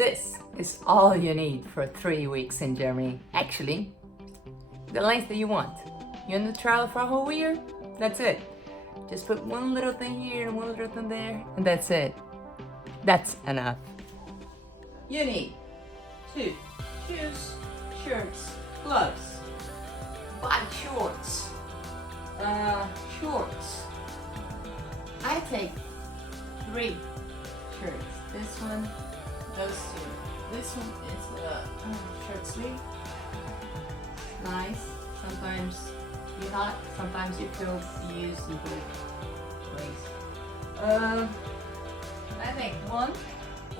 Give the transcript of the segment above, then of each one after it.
This is all you need for 3 weeks in Germany. Actually, the length that you want. You want to travel for a whole year? That's it. Just put one little thing here and one little thing there, and that's it. That's enough. You need 2 shoes, shirts, gloves, 5 shorts, shorts. I take 3 shirts. This one, those 2. This one is a shirt sleeve. Nice. Sometimes you're hot, sometimes you feel you use the lace. I think 1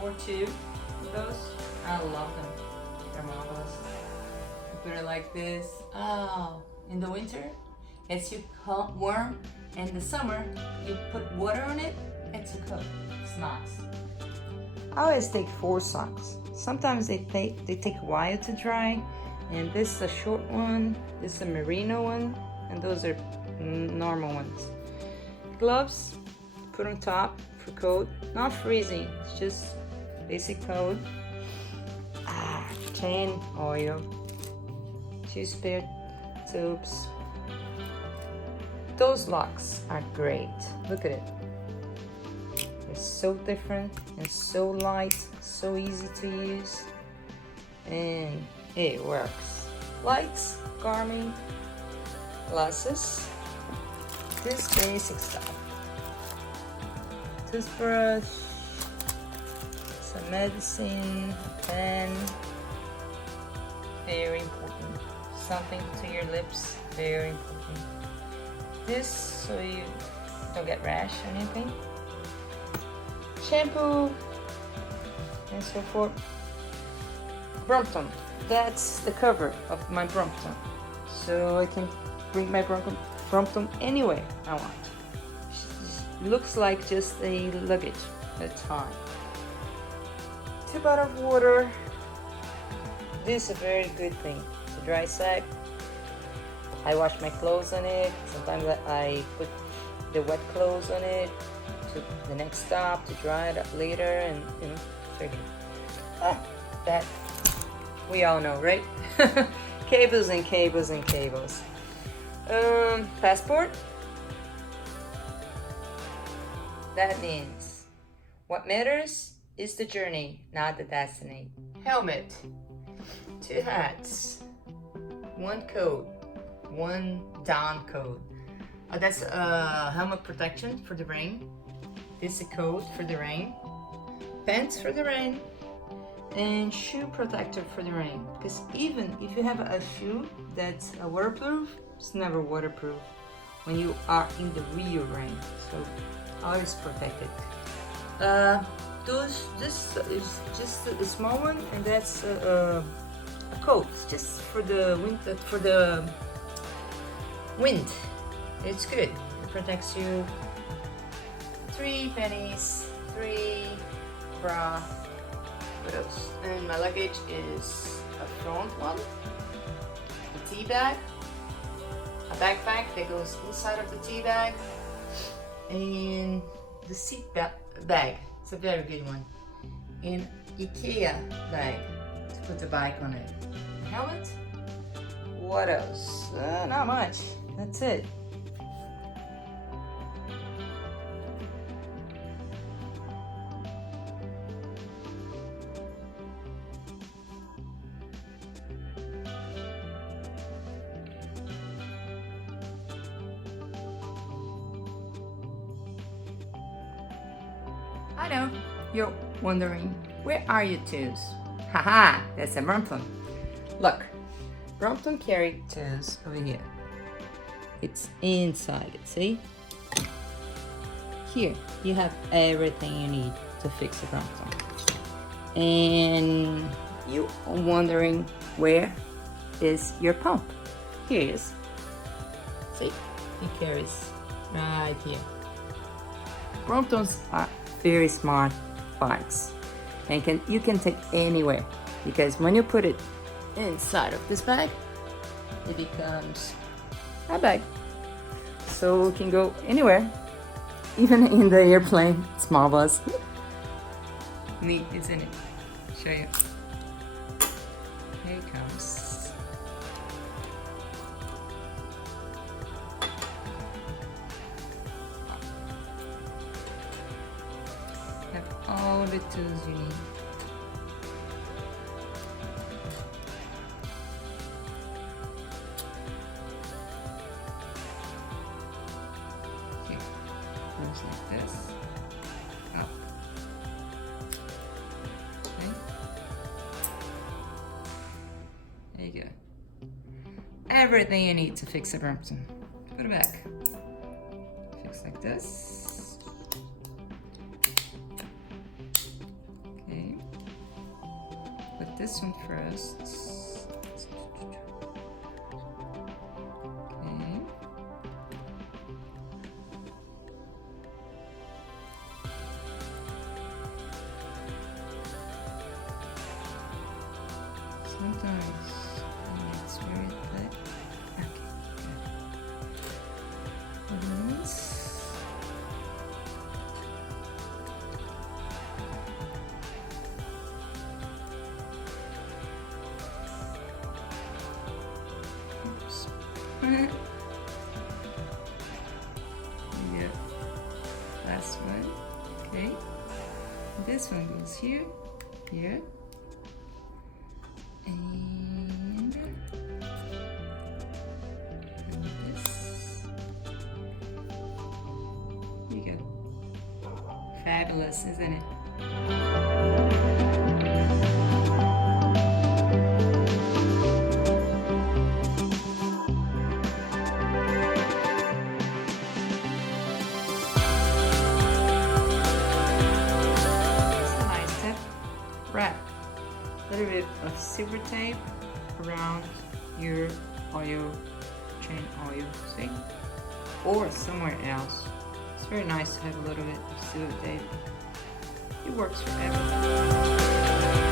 or 2 of those. I love them. They're marvelous. You put it like this. Oh, in the winter, it's you warm. In the summer, you put water on it. It's a coat. It's nice. I always take 4 socks. Sometimes they take a while to dry. And this is a short one, this is a merino one, and those are normal ones. Gloves, put on top for cold, not freezing, it's just basic cold. Chain oil, 2 spare tubes. Those locks are great, look at it. They're so different and so light, so easy to use, and it works. Lights, Garmin, glasses, this basic stuff. Toothbrush, some medicine, pen, very important. Something to your lips, very important. This so you don't get rash or anything. Shampoo, and so forth. Brompton. That's the cover of my Brompton, so I can bring my Brompton anywhere I want. It looks like just a luggage at a time. 2 bottles of water. This is a very good thing. It's a dry sack. I wash my clothes on it. Sometimes I put the wet clothes on it to the next stop to dry it up later, and you know, it's good. That we all know, right? Cables and cables and cables. Passport. That means what matters is the journey, not the destiny. Helmet. 2 hats. 1 coat. 1 down coat. That's a helmet protection for the rain. This is a coat for the rain. Pants for the rain. And shoe protector for the rain, because even if you have a shoe that's waterproof, it's never waterproof when you are in the real rain, so always protect it. This is just a small one, and that's a coat just for the wind. It's good. It protects you. 3 pennies, 3 bra. What else? And my luggage is a front one, a tea bag, a backpack that goes inside of the tea bag, and the seat bag. It's a very good one. And Ikea bag to put the bike on it. Helmet. What else? Not much. That's it. I know, you're wondering, where are your tools? Haha, that's a Brompton. Look, Brompton carry tools over here. It's inside it, see? Here, you have everything you need to fix a Brompton. And you are wondering, where is your pump? Here it is. See, it carries right here. Bromptons are very smart bikes, and you can take anywhere, because when you put it inside of this bag, it becomes a bag, so it can go anywhere, even in the airplane. Small bus. Neat, isn't it? show you. Here it comes. Have all the tools you need. Okay, goes like this. Up. Okay. There you go. Everything you need to fix a Brompton. Put it back. Fix like this. Okay. Put this one first. Okay. Sometimes it's very thick. Okay, good. Other ones. Oops. Yeah. Last one. Okay. This one goes here, here. And this. Here you go. Fabulous, isn't it? It's a nice step. Wrap a little bit of silver tape around your oil, chain oil, see? Or somewhere else. It's very nice to have a little bit of silver tape. It works for everything.